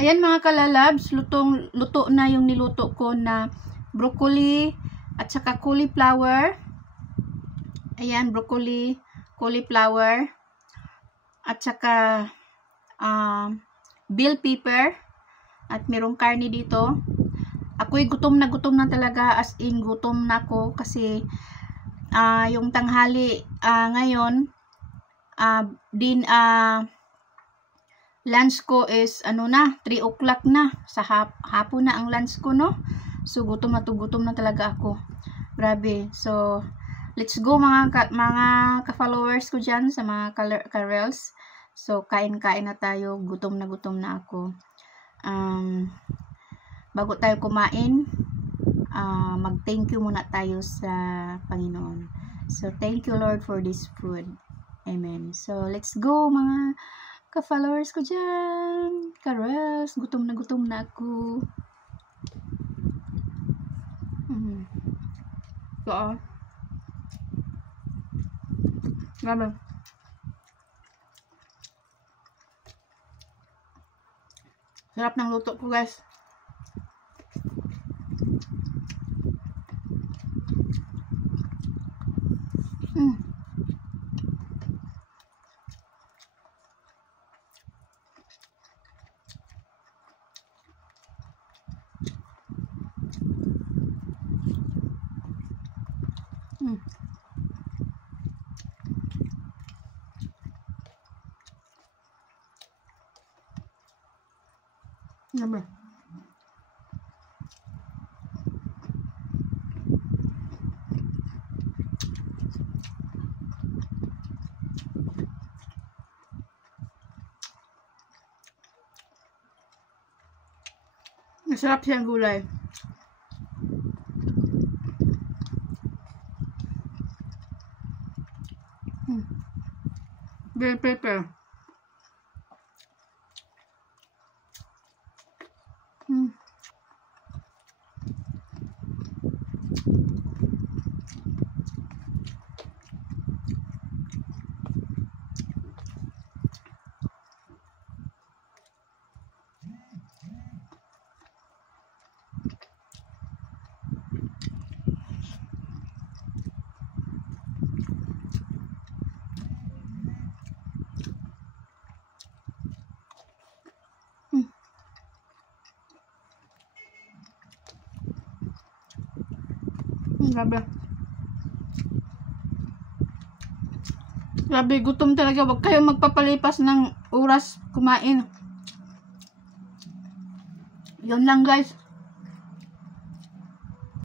Ayan mga kalalabs, luto na yung niluto ko na broccoli at saka cauliflower. Ayan, broccoli, cauliflower at saka bell pepper at merong karne dito. Ako'y gutom na talaga, as in gutom na ako kasi yung tanghali ngayon lunch ko is 3 o'clock na, sa hapon na ang lunch ko, no? So gutom na talaga ako, grabe. So let's go mga ka-followers ko dyan sa mga Karels. So kain na tayo, gutom na ako. Bago tayo kumain, mag-thank you muna tayo sa Panginoon. So thank you Lord for this food. Amen. So let's go mga ka-followers ko dyan, Karels, gutom na ako. So, grabe. Sarap ng luto ko, guys. Grabe. Masarap siyang gulay. Bell pepper. Grabe. Grabe, gutom talaga. Huwag kayong magpapalipas ng oras kumain. Yun lang, guys.